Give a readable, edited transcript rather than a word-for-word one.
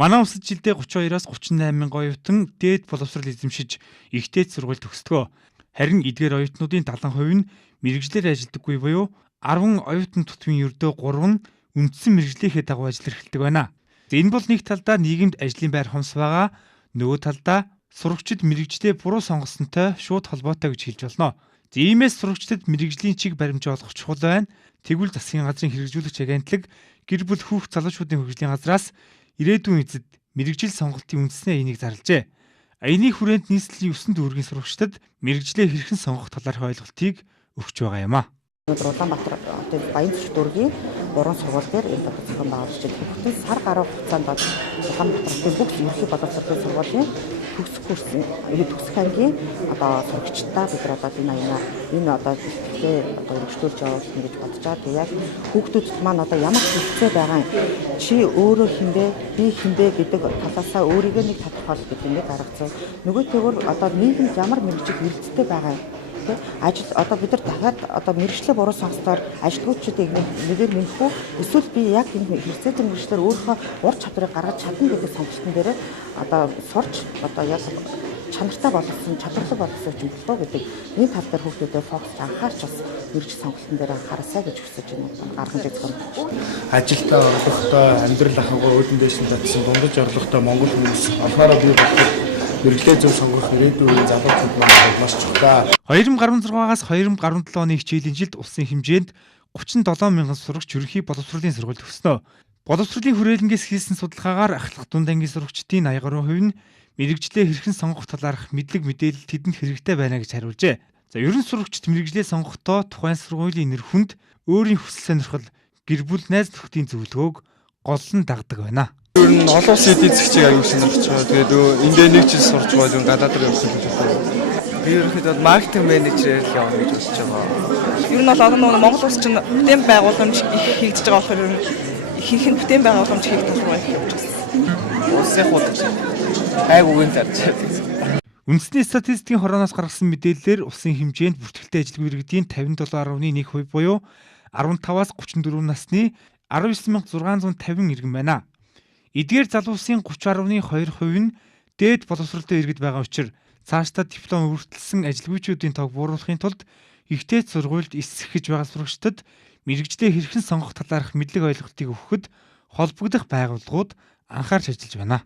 Манай улсад жилдээ 32-аас 38 мянган оюутан дээд боловсрол эзэмшиж ихтэй сургууль төгсдөг. Харин эдгээр оюутнуудын 70% нь мэргэжлэр ажилладаггүй буюу 10 оюутан тутмын ердөө 3 нь үндсэн мэргэжлийнхээ дагуу ажил эрхэлдэг байна. Энэ бол нэг талдаа нийгэмд ажлын байр хумс байгаа, нөгөө талдаа сурагчид мэргэжлээ буруу сонгосонтой шууд холбоотой гэж хэлж болно. Иймээс сурагчдад мэргэжлийн чиг баримжаа олгох чухал байна. Тэгвэл засгийн газрын хэрэгжүүлэгч агентлаг гэр бүл хүүхд залуучуудын хөгжлийн газраас ирээдүйн эзэд мэргэжил сонголтын үндснээ энийг зарлжээ. Аяны хүрээнд нийслэлийн 9 дүүргийн сурагчдад мэргэжлээ хэрхэн сонгох талаарх ойлголтыг өгч байгаа юм а. Улаанбаатар Баянзүрх дүүргийн 3 сургууль дээр энэ зохион байгуулагч хүүхдүүд сар гаруй хугацаанд Улаанбаатарын бүх ерөнхий боловсролын сургуулийн төгсөх курс төгсөх ангийн сурагчдаа бид нар энэ аянаар энэ ихтэй өргөжлүүлж явуулна гэж бодож байгаа. Тэгээ яг хүүхдүүдэд маань ямар хэрэгцээ байгаа юм чи өөрөө хинбэ би хинбэ гэдэг талаасаа өөрийгөө нэг тодорхойлох гэдэг нэг арга зүй. Нөгөөтэйгөр нийгэмд ямар мэргэжил хэрэгцээ байгаа юм ажил бид нар дахиад мэргэжлээ буруу сонгосноор ажилтгуучдыг нэгээр нэмэх үү эсвэл би яг энэ хэрэгцээтэй мэргэжлэр өөрийнхөө ур чадварыг гаргаж чадна гэдэг сонголтын дээр сурч яг чанартай болгосон чадварлаг болгосон юм болов гэдэг энэ тал дээр хүүхдүүдэд фокус анхаарч бас мэргэжил сонголтын дээр анхаарасаа гэж хүсэж байна. Арга хэмжээ зөвхөн ажилдаа орлоготой амьдрал ахуйгаа өөдөн дэш нь татсан дундаж орлоготой монгол хүмүүс олохороо бий болох мэргэжлээ зөв сонгох ирээдүйн залуучууд маань маш чухал. 2016-аас 2017 оны хичээлийн жилд улсын хэмжээнд 37 мянган сурагч ерөнхий боловсролын сургууль төгснө. Боловсролын хүрээлэнгээс хийсэн судалгаагаар ахлах дунд ангийн сурагчдын 80% нь мэргэжлээ хэрхэн сонгох талаарх мэдлэг мэдээлэл тэдэнд хэрэгтэй байна гэж хариулжээ. Ерөн сурагчид мэргэжлээ сонгохдоо тухайн сургуулийн нэр хүнд өөрийн хүсэл сонирхол, гэр бүл, найз нөхдөдийн зөвлөгөөг гол нь дагдаг байна. Ер нь олон улсын эдийн засгийг аягүй сонирхож байгаа. Тэгээд энд нэг жил сурч байгаа юм гадаад руу явсан гэж байна. Би ерөнхийдөө маркетинг менежер явна гэж бодож байгаа. Ер нь бол одоо Монгол улс чинь бүтээн байгууламж их хийгдэж байгаа болохоор ер нь ихэнх нь бүтээн байгууламж хийх тусгай явж байна. Улсын худалдаж айгуугийн зарж байгаа. Үндэсний статистикийн хорооноос гаргасан мэдээллээр улсын хэмжээнд бүртгэлтэй ажилгүй иргэдийн 57.1% буюу 15-аас 34 насны 19,650 иргэн байна. Эдгээр залуусын 30.2% нь дээд боловсролтой иргэд байгаа учраас цаашдаа диплом өртөлсөн ажилгүйчүүдийн тоог бууруулахын тулд ихтэй сургуульд эсэрхэж байгаа сурагчдад мэргэжлээ хэрхэн сонгох талаарх мэдлэг ойлголтыг өгөхөд холбогдох байгууллагууд анхаарч ажиллаж байна.